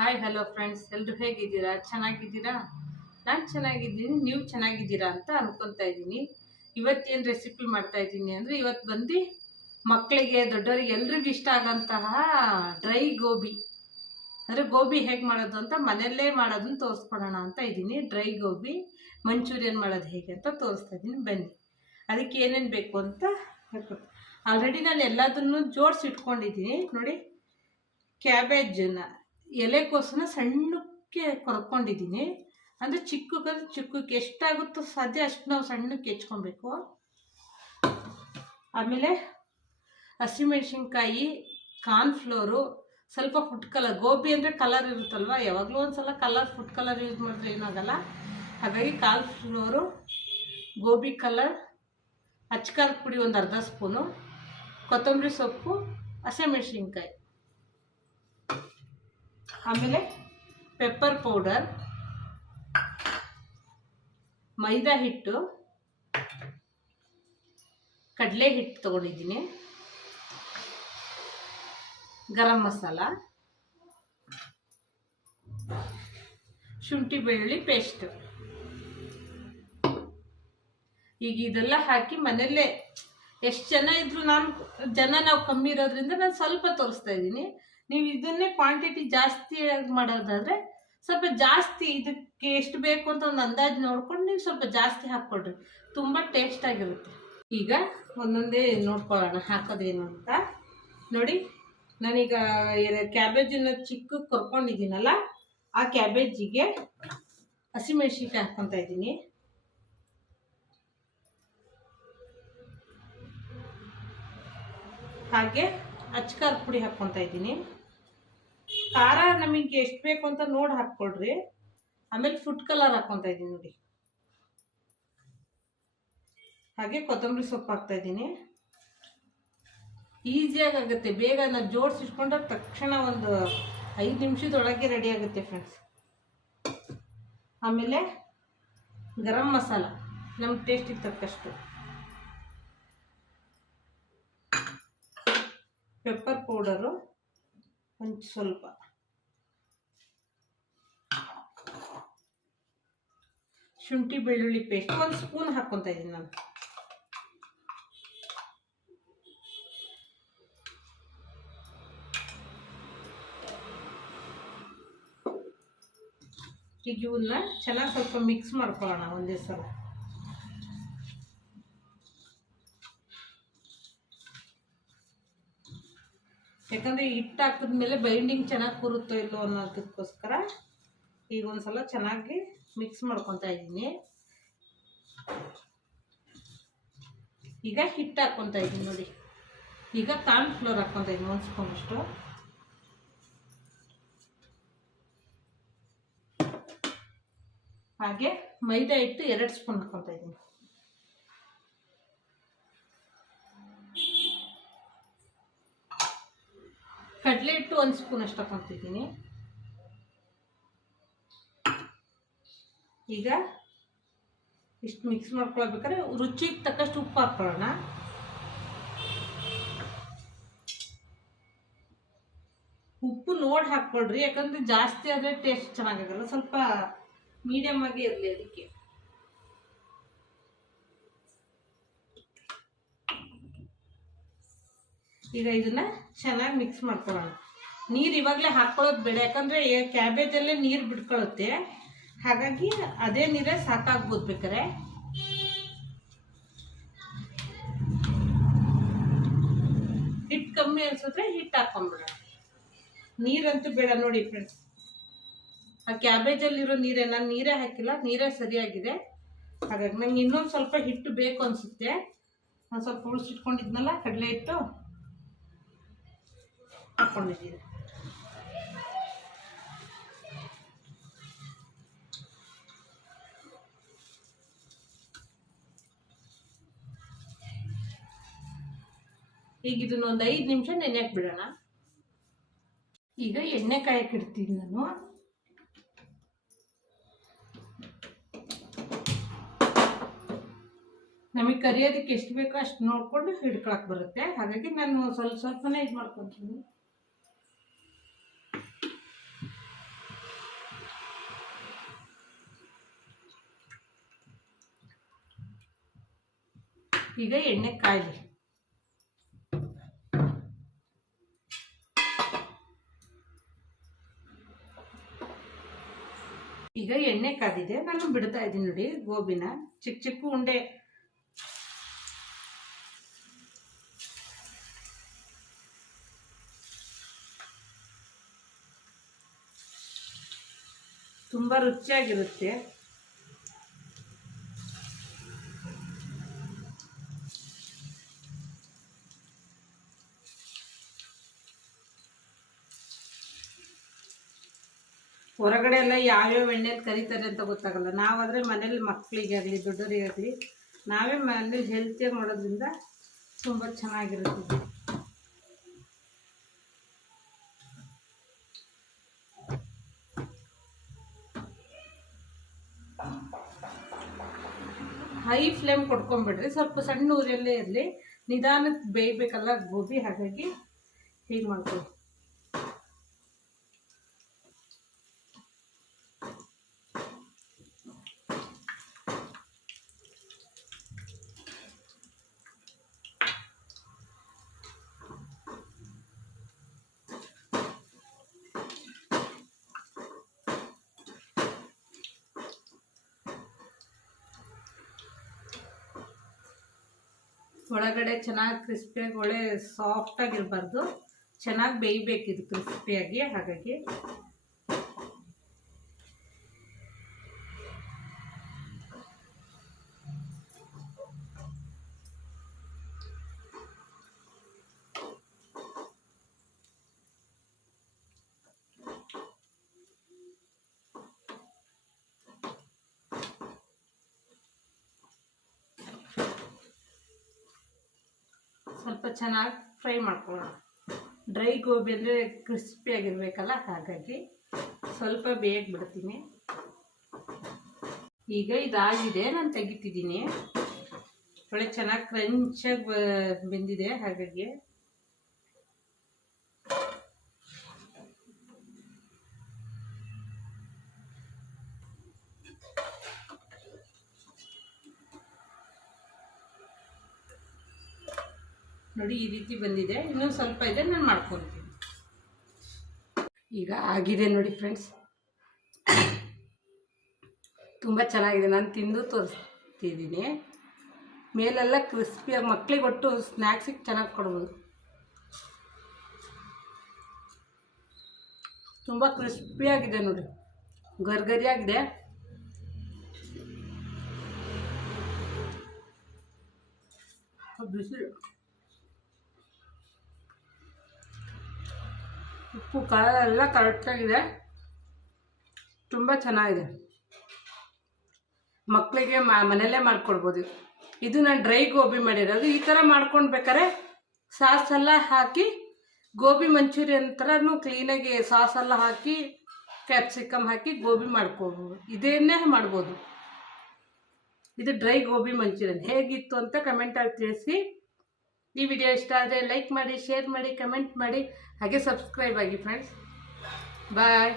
Hi hello friends ಎಲ್ಲರೂ ಹೇಗಿದ್ದೀರಾ? ಚೆನ್ನಾಗಿದ್ದೀರಾ? ನಾನು ಚೆನ್ನಾಗಿದ್ದೀನಿ. ನೀವು ಚೆನ್ನಾಗಿದ್ದೀರಾ ಅಂತ ಅನ್ಕೊತಾ ಇದ್ದೀನಿ. ಇವತ್ತೇನು ರೆಸಿಪಿ ಮಾಡ್ತಾ ಇದ್ದೀನಿ ಅಂದರೆ ಇವತ್ತು ಬಂದು ಮಕ್ಕಳಿಗೆ ದೊಡ್ಡವರಿಗೆ ಎಲ್ರಿಗೂ ಇಷ್ಟ ಆಗೋಂತಹ ಡ್ರೈ ಗೋಬಿ. ಅಂದರೆ ಗೋಬಿ ಹೇಗೆ ಮಾಡೋದು ಅಂತ ಮನೆಯಲ್ಲೇ ಮಾಡೋದನ್ನು ತೋರಿಸ್ಕೊಡೋಣ ಅಂತ ಇದ್ದೀನಿ. ಡ್ರೈ ಗೋಬಿ. ಮಂಚೂರಿಯನ್ ಮಾಡೋದು ಹೇಗೆ ಅಂತ ತೋರಿಸ್ತಾ ಇದ್ದೀನಿ. ಬನ್ನಿ. ಅದಕ್ಕೆ ಏನೇನು ಬೇಕು ಅಂತ ಆಲ್ರೆಡಿ ನಾನು ಎಲ್ಲದನ್ನು ಜೋಡಿಸಿ ಇಟ್ಕೊಂಡಿದ್ದೀನಿ ನೋಡಿ ಕ್ಯಾಬೇಜನ್ನ ಎಲೆಕೋಸನ್ನ ಸಣ್ಣಕ್ಕೆ ಕೊರ್ಕೊಂಡಿದ್ದೀನಿ. ಅಂದರೆ ಚಿಕ್ಕಕ್ಕೆ ಚಿಕ್ಕಕ್ಕೆ ಎಷ್ಟಾಗುತ್ತೋ ಸಾಧ್ಯ ಅಷ್ಟು ನಾವು ಸಣ್ಣಕ್ಕೆ ಹೆಚ್ಕೊಬೇಕು. ಆಮೇಲೆ ಹಸಿಮೆಣ್ಸಿನ್ಕಾಯಿ ಕಾರ್ನ್ಫ್ಲೋರು, ಸ್ವಲ್ಪ ಫುಡ್ ಕಲರ್, ಗೋಬಿ ಅಂದರೆ ಕಲರ್ ಇರುತ್ತಲ್ವ? ಯಾವಾಗಲೂ ಒಂದು ಸಲ ಕಲರ್, ಫುಡ್ ಕಲರ್ ಯೂಸ್ ಮಾಡಿದ್ರೆ ಏನಾಗಲ್ಲ. ಹಾಗಾಗಿ ಕಾರ್ನ್ಫ್ಲೋರು, ಗೋಬಿ ಕಲರ್ ಅಚ್ಕಾರದ ಪುಡಿ ಒಂದು ಅರ್ಧ ಸ್ಪೂನು, ಕೊತ್ತಂಬರಿ ಸೊಪ್ಪು ಹಸಿಮೆಣ್ಸಿನ್ಕಾಯಿ ಆಮೇಲೆ ಪೆಪ್ಪರ್ ಪೌಡರ್ ಮೈದಾ ಹಿಟ್ಟು, ಕಡಲೆ ಹಿಟ್ಟು ತೊಗೊಂಡಿದ್ದೀನಿ, ಗರಂ ಮಸಾಲ, ಶುಂಠಿ ಬೆಳ್ಳುಳ್ಳಿ ಪೇಸ್ಟ್ ಈಗ ಇದೆಲ್ಲ ಹಾಕಿ ಮನೆಯಲ್ಲೇ ಎಷ್ಟು ಜನ ಇದ್ರು ನಾನು, ಜನ ನಾವು ಕಮ್ಮಿ ಇರೋದ್ರಿಂದ ನಾನು ಸ್ವಲ್ಪ ತೋರಿಸ್ತಾ ಇದ್ದೀನಿ. ನೀವು ಇದನ್ನೇ ಕ್ವಾಂಟಿಟಿ ಜಾಸ್ತಿ ಮಾಡೋದಾದ್ರೆ ಸ್ವಲ್ಪ ಜಾಸ್ತಿ ಇದಕ್ಕೆ ಎಷ್ಟು ಬೇಕು ಅಂತ ಒಂದು ಅಂದಾಜು ನೋಡ್ಕೊಂಡು ನೀವು ಸ್ವಲ್ಪ ಜಾಸ್ತಿ ಹಾಕ್ಕೊಡ್ರಿ ತುಂಬ ಟೇಸ್ಟ್ ಆಗಿರುತ್ತೆ. ಈಗ ಒಂದೊಂದೇ ನೋಡ್ಕೊಳ್ಳೋಣ, ಹಾಕೋದೇನು ಅಂತ. ನೋಡಿ, ನಾನೀಗ ಕ್ಯಾಬೇಜನ್ನ ಚಿಕ್ಕ ಕೊರ್ಕೊಂಡಿದ್ದೀನಲ್ಲ, ಆ ಕ್ಯಾಬೇಜಿಗೆ ಹಸಿಮೆಣ್ಸಿನ್ಕಾಯಿ ಹಾಕ್ಕೊತಾ ಇದ್ದೀನಿ. ಹಾಗೆ ಅಚ್ಕಾರ ಪುಡಿ ಹಾಕ್ಕೊತಾ ಇದ್ದೀನಿ. ಖಾರ ನಮಗೆ ಎಷ್ಟು ಬೇಕು ಅಂತ ನೋಡಿ ಹಾಕ್ಕೊಳ್ರಿ. ಆಮೇಲೆ ಫುಡ್ ಕಲರ್ ಹಾಕ್ಕೊತಾ ಇದ್ದೀನಿ ನೋಡಿ. ಹಾಗೆ ಕೊತ್ತಂಬರಿ ಸೊಪ್ಪು ಹಾಕ್ತಾ ಇದ್ದೀನಿ. ಈಸಿಯಾಗಿ ಆಗುತ್ತೆ. ಬೇಗ ನಾವು ಜೋಡಿಸಿಟ್ಕೊಂಡ್ರೆ ತಕ್ಷಣ ಒಂದು ಐದು ನಿಮಿಷದೊಳಗೆ ರೆಡಿ ಆಗುತ್ತೆ ಫ್ರೆಂಡ್ಸ್ ಆಮೇಲೆ ಗರಂ ಮಸಾಲ. ನಮ್ಮ ಟೇಸ್ಟಿಗೆ ತಕ್ಕಷ್ಟು. ಪೆಪ್ಪರ್ ಪೌಡರು ಒಂದು ಸ್ವಲ್ಪ. ಶುಂಠಿ ಬೆಳ್ಳುಳ್ಳಿ ಪೇಸ್ಟ್ ಒಂದು ಸ್ಪೂನ್ ಹಾಕ್ಕೊತಾ ಇದ್ದೀನಿ ನಾನು. ಈಗ ಇವನ್ನ ಚೆನ್ನಾಗಿ ಸ್ವಲ್ಪ ಮಿಕ್ಸ್ ಮಾಡ್ಕೊಳ್ಳೋಣ ಒಂದೇ ಸಲ. ಯಾಕಂದರೆ ಹಿಟ್ಟು ಹಾಕಿದ್ಮೇಲೆ ಬೈಂಡಿಂಗ್ ಚೆನ್ನಾಗಿ ಕೂರುತ್ತೋ ಇಲ್ಲೋ ಅನ್ನೋದಕ್ಕೋಸ್ಕರ ಈಗ ಒಂದ್ಸಲ ಚೆನ್ನಾಗಿ ಮಿಕ್ಸ್ ಮಾಡ್ಕೊತಾ ಇದ್ದೀನಿ. ಈಗ ಹಿಟ್ಟು ಹಾಕ್ಕೊತಾ ಇದ್ದೀನಿ ನೋಡಿ. ಈಗ ಕಾರ್ನ್ ಫ್ಲೋರ್ ಹಾಕ್ಕೊತಾ ಇದ್ದೀನಿ, ಒಂದು ಸ್ಪೂನ್ ಅಷ್ಟು. ಹಾಗೆ ಮೈದಾ ಹಿಟ್ಟು ಎರಡು ಸ್ಪೂನ್ ಹಾಕ್ಕೊತಾ ಇದ್ದೀನಿ. ಒಂದು ಸ್ಪೂನ್ ಅಷ್ಟು ಹಾಕ್ಕೊತಿದ್ದೀನಿ ಈಗ ಇಷ್ಟು ಮಿಕ್ಸ್ ಮಾಡ್ಕೊಳ್ಬೇಕಾದ್ರೆ ರುಚಿಗೆ ತಕ್ಕಷ್ಟು ಉಪ್ಪು ಹಾಕ್ಕೊಳ್ಳೋಣ. ಉಪ್ಪು ನೋಡಿ ಹಾಕ್ಕೊಳ್ರಿ, ಯಾಕಂದ್ರೆ ಜಾಸ್ತಿ ಆದರೆ ಟೇಸ್ಟ್ ಚೆನ್ನಾಗಿರಲ್ಲ ಸ್ವಲ್ಪ ಮೀಡಿಯಮ್ ಆಗಿ ಇರಲಿ ಅದಕ್ಕೆ. ಈಗ ಇದನ್ನ ಚೆನ್ನಾಗಿ ಮಿಕ್ಸ್ ಮಾಡ್ಕೊಳ್ಳೋಣ. ನೀರು ಇವಾಗಲೇ ಹಾಕ್ಕೊಳ್ಳೋದು ಬೇಡ. ಯಾಕಂದರೆ ಕ್ಯಾಬೇಜಲ್ಲೇ ನೀರು ಬಿಟ್ಕೊಳ್ಳುತ್ತೆ ಹಾಗಾಗಿ ಅದೇ ನೀರೇ ಸಾಕಾಗ್ಬೋದು ಬೇಕಾರೆ ಹಿಟ್ಟು ಕಮ್ಮಿ ಅನ್ಸಿದ್ರೆ ಹಿಟ್ಟು ಹಾಕೊಂಡ್ಬಿಡೋಣ. ನೀರಂತೂ ಬೇಡ ನೋಡಿ ಫ್ರೆಂಡ್ಸ್ ಆ ಕ್ಯಾಬೇಜಲ್ಲಿರೋ ನೀರೇ, ನಾನು ನೀರೇ ಹಾಕಿಲ್ಲ, ನೀರೇ ಸರಿಯಾಗಿದೆ. ಹಾಗಾಗಿ ನಂಗೆ ಇನ್ನೊಂದು ಸ್ವಲ್ಪ ಹಿಟ್ಟು ಬೇಕು ಅನಿಸುತ್ತೆ. ನಾನು ಸ್ವಲ್ಪ ಉಳಿಸಿಟ್ಕೊಂಡಿದ್ನಲ್ಲ, ಕಡಲೆ ಹಿಟ್ಟು. ಹಾಕ್ಕೊಂಡಿದ್ದೀನಿ ಈಗ ಇದನ್ನ ಒಂದು ಐದು ನಿಮಿಷ ನೆನೆಯಕ್ಕೆ ಬಿಡೋಣ. ಈಗ ಎಣ್ಣೆ ಕಾಯಕ್ಕೆ ಇಡ್ತೀನಿ ನಾನು. ನಮಗೆ ಕರಿಯೋದಕ್ಕೆ ಎಷ್ಟು ಬೇಕೋ ಅಷ್ಟು ನೋಡ್ಕೊಂಡು ಹಿಡ್ಕೊಳಕ್ ಬರುತ್ತೆ. ಹಾಗಾಗಿ ನಾನು ಸ್ವಲ್ಪ ಸ್ವಲ್ಪನೇ ಇದು ಮಾಡ್ಕೊತೀನಿ. ಈಗ ಎಣ್ಣೆ ಕಾಯಲಿ. ಈಗ ಎಣ್ಣೆ ಕಾದಿದೆ ನಾನು ಬಿಡ್ತಾ ಇದ್ದೀನಿ ನೋಡಿ ಗೋಬಿನ. ಚಿಕ್ಕ ಚಿಕ್ಕ ಉಂಡೆ. ತುಂಬ ರುಚಿಯಾಗಿರುತ್ತೆ. ಹೊರಗಡೆ ಎಲ್ಲ ಯಾವ್ಯಾವ ಎಣ್ಣೆಲಿ ಕರಿತಾರೆ ಅಂತ ಗೊತ್ತಾಗಲ್ಲ. ನಾವಾದರೆ ಮನೇಲಿ ಮಕ್ಕಳಿಗೆ ಆಗಲಿ ದೊಡ್ಡವರಿಗಾಗಲಿ ನಾವೇ ಮನೇಲಿ ಹೆಲ್ತಿಯಾಗಿ ಮಾಡೋದ್ರಿಂದ ತುಂಬ ಚೆನ್ನಾಗಿರುತ್ತೆ. ಹೈ ಫ್ಲೇಮ್ ಕೊಟ್ಕೊಂಡ್ಬಿಡ್ರಿ. ಸ್ವಲ್ಪ ಸಣ್ಣ ಊರಲ್ಲೇ ಇರಲಿ. ನಿಧಾನಕ್ಕೆ ಬೇಯಬೇಕಲ್ಲ ಗೋಬಿ, ಹಾಗಾಗಿ ಹೀಗೆ ಮಾಡ್ಕೊಳ್ಳಿ ಒಳಗಡೆ ಚೆನ್ನಾಗಿ ಕ್ರಿಸ್ಪಿಯಾಗಿ ಒಳ್ಳೆ ಸಾಫ್ಟಾಗಿರಬಾರ್ದು ಚೆನ್ನಾಗಿ ಬೇಯಬೇಕಿದು ಕ್ರಿಸ್ಪಿಯಾಗಿ ಹಾಗಾಗಿ. ಸ್ವಲ್ಪ ಚೆನ್ನಾಗಿ ಫ್ರೈ ಮಾಡ್ಕೊಳ್ಳೋಣ. ಡ್ರೈ ಗೋಬಿ ಅಂದರೆ ಕ್ರಿಸ್ಪಿಯಾಗಿರ್ಬೇಕಲ್ಲ ಹಾಗಾಗಿ ಸ್ವಲ್ಪ ಬೇಗ ಬಿಡ್ತೀನಿ. ಈಗ ಇದಾಗಿದೆ, ನಾನು ತೆಗಿತಿದ್ದೀನಿ. ಒಳ್ಳೆ ಚೆನ್ನಾಗಿ ಕ್ರಂಚಾಗಿ ಬೆಂದಿದೆ, ಹಾಗಾಗಿ ನೋಡಿ ಈ ರೀತಿ ಬಂದಿದೆ. ಇನ್ನೊಂದು ಸ್ವಲ್ಪ ಇದೆ, ನಾನು ಮಾಡ್ಕೊಳ್ತೀನಿ. ಈಗ ಆಗಿದೆ ನೋಡಿ ಫ್ರೆಂಡ್ಸ್. ತುಂಬ ಚೆನ್ನಾಗಿದೆ. ನಾನು ತಿಂದು ತೋರಿಸ್ತಿದ್ದೀನಿ. ಮೇಲೆಲ್ಲ ಕ್ರಿಸ್ಪಿಯಾಗಿ ಮಕ್ಕಳಿಗೆ ಒಟ್ಟು ಸ್ನ್ಯಾಕ್ಸಿಗೆ ಚೆನ್ನಾಗಿ ಕೊಡ್ಬೋದು. ತುಂಬ ಕ್ರಿಸ್ಪಿಯಾಗಿದೆ ನೋಡಿ. ಗರ್ಗರಿಯಾಗಿದೆ. ಬಿಸಿ ಉಪ್ಪು, ಖಾರ ಎಲ್ಲ ಕರೆಕ್ಟಾಗಿದೆ. ತುಂಬ ಚೆನ್ನಾಗಿದೆ. ಮಕ್ಕಳಿಗೆ ಮನೆಯಲ್ಲೇ ಮಾಡಿಕೊಡ್ಬೋದು. ಇದು ನಾನು ಡ್ರೈ ಗೋಬಿ ಮಾಡಿರೋದು. ಈ ಥರ ಮಾಡ್ಕೊಂಡು ಬೇಕಾದ್ರೆ ಸಾಸ್ ಎಲ್ಲ ಹಾಕಿ, ಗೋಬಿ ಮಂಚೂರಿಯನ್ ಥರನೂ ಕ್ಲೀನಾಗಿ ಸಾಸೆಲ್ಲ ಹಾಕಿ ಕ್ಯಾಪ್ಸಿಕಮ್ ಹಾಕಿ ಗೋಬಿ ಮಾಡ್ಕೊಬೋದು. ಇದನ್ನೇ ಮಾಡ್ಬೋದು. ಇದು ಡ್ರೈ ಗೋಬಿ ಮಂಚೂರಿಯನ್. ಹೇಗಿತ್ತು ಅಂತ ಕಮೆಂಟಲ್ಲಿ ತಿಳಿಸಿ. ಈ ವಿಡಿಯೋ ಇಷ್ಟ ಆದರೆ ಲೈಕ್ ಮಾಡಿ ಶೇರ್ ಮಾಡಿ ಕಮೆಂಟ್ ಮಾಡಿ, ಹಾಗೆ ಸಬ್ಸ್ಕ್ರೈಬ್ ಆಗಿ ಫ್ರೆಂಡ್ಸ್ ಬಾಯ್